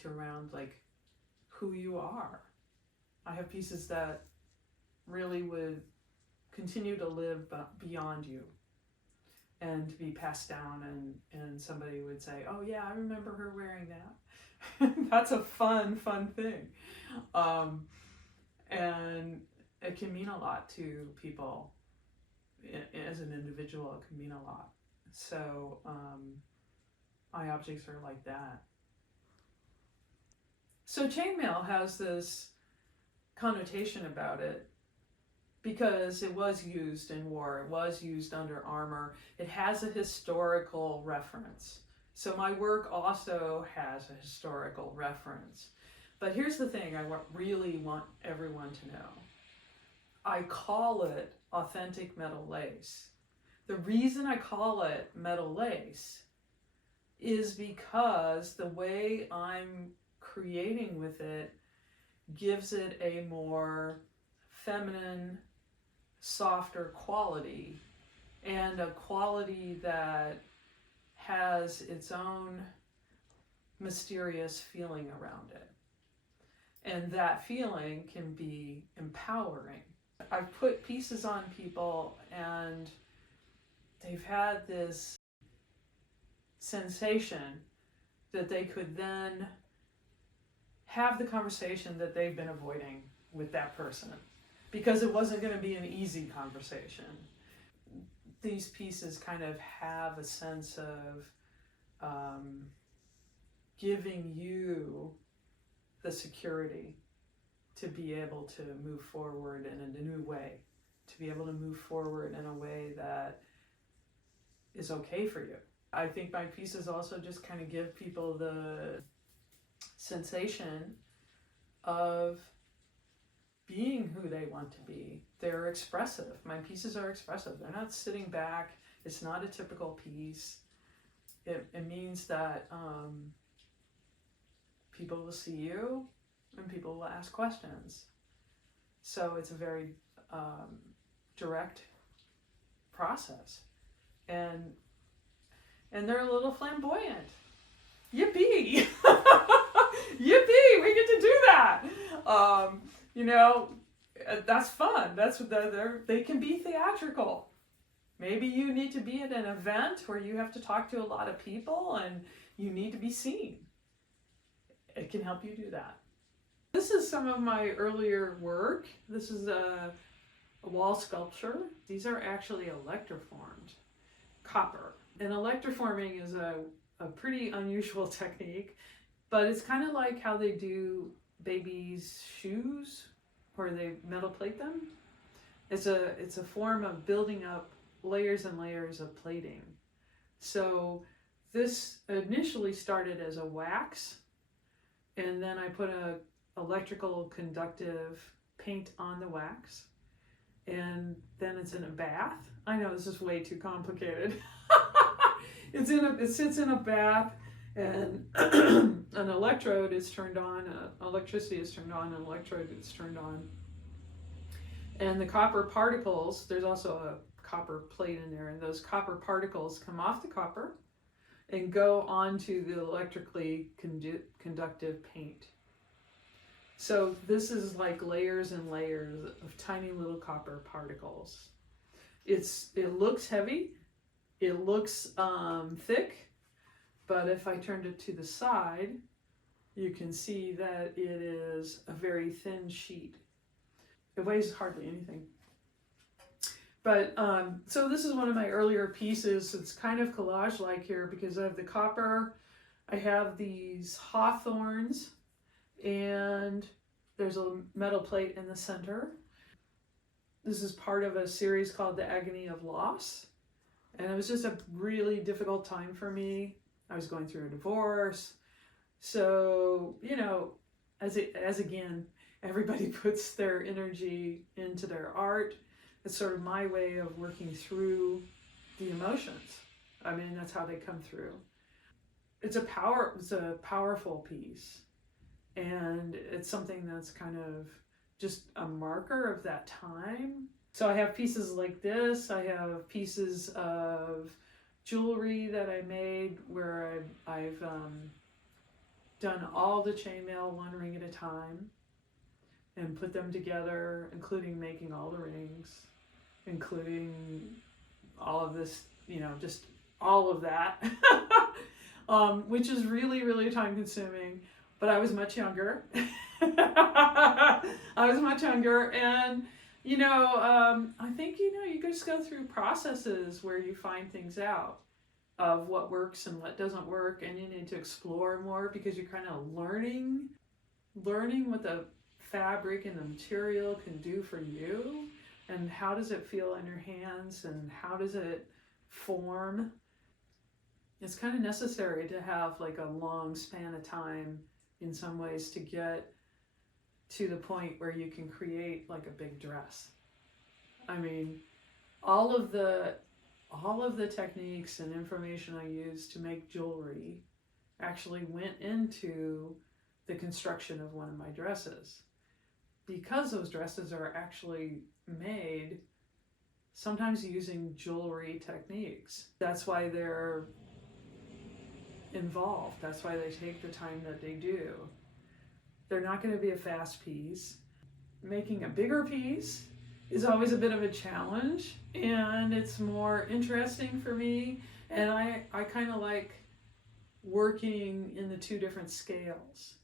back to around like who you are. I have pieces that really would continue to live beyond you and to be passed down, and somebody would say, oh yeah, I remember her wearing that. That's a fun thing. And it can mean a lot to people. As an individual, it can mean a lot. So my objects are like that. So chainmail has this connotation about it because it was used in war, it was used under armor, it has a historical reference. So my work also has a historical reference. But here's the thing I really want everyone to know. I call it authentic metal lace. The reason I call it metal lace is because the way I'm creating with it gives it a more feminine, softer quality, and a quality that has its own mysterious feeling around it. And that feeling can be empowering. I've put pieces on people and they've had this sensation that they could then have the conversation that they've been avoiding with that person, because it wasn't going to be an easy conversation. These pieces kind of have a sense of giving you the security to be able to move forward in a new way, to be able to move forward in a way that is okay for you. I think my pieces also just kind of give people the sensation of being who they want to be. They're expressive. My pieces are expressive. They're not sitting back. It's not a typical piece. It means that people will see you and people will ask questions. So it's a very direct process. And they're a little flamboyant. Yippee! Yippee! We get to do that. That's fun. That's what they can be theatrical. Maybe you need to be at an event where you have to talk to a lot of people and you need to be seen. It can help you do that. This is some of my earlier work. This is a wall sculpture. These are actually electroformed copper. And electroforming is a pretty unusual technique, but it's kind of like how they do babies' shoes, where they metal plate them. It's a form of building up layers and layers of plating. So this initially started as a wax, and then I put a electrical conductive paint on the wax, and then it's in a bath. I know this is way too complicated. It sits in a bath, and an electrode is turned on, electricity is turned on, an electrode is turned on. And the copper particles, there's also a copper plate in there, and those copper particles come off the copper and go onto the electrically conductive paint. So this is like layers and layers of tiny little copper particles. It looks heavy, it looks thick, but if I turned it to the side, you can see that it is a very thin sheet. It weighs hardly anything. But so this is one of my earlier pieces. It's kind of collage-like here because I have the copper, I have these hawthorns, and there's a metal plate in the center. This is part of a series called The Agony of Loss. And it was just a really difficult time for me. I was going through a divorce. So, as again, everybody puts their energy into their art. It's sort of my way of working through the emotions. I mean, that's how they come through. It's a powerful piece. And it's something that's kind of just a marker of that time. So I have pieces like this. I have pieces of jewelry that I made where I've done all the chainmail one ring at a time and put them together, including making all the rings, including all of this, just all of that, which is really, really time consuming. But I was much younger. I was much younger, and I think you just go through processes where you find things out of what works and what doesn't work, and you need to explore more because you're kind of learning what the fabric and the material can do for you, and how does it feel in your hands, and how does it form. It's kind of necessary to have like a long span of time in some ways to get to the point where you can create like a big dress. I mean, all of the techniques and information I used to make jewelry actually went into the construction of one of my dresses, because those dresses are actually made sometimes using jewelry techniques. That's why they're involved. That's why they take the time that they do. They're not going to be a fast piece. Making a bigger piece is always a bit of a challenge, and it's more interesting for me, and I kind of like working in the two different scales.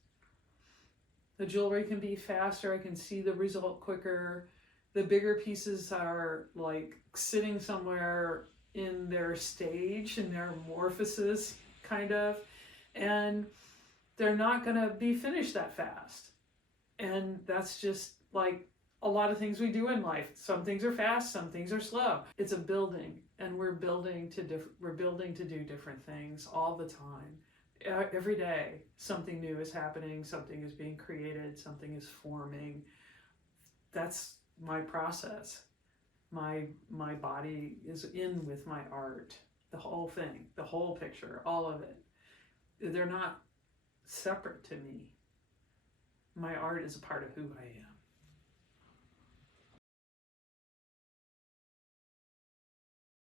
The jewelry can be faster, I can see the result quicker. The bigger pieces are like sitting somewhere in their stage, in their morphosis, kind of, and they're not going to be finished that fast. And that's just like a lot of things we do in life. Some things are fast, some things are slow. It's a building, and we're building to do different things all the time. Every day something new is happening, something is being created, something is forming. That's my process. My body is in with my art, the whole thing, the whole picture, all of it. They're not separate to me. My art is a part of who I am.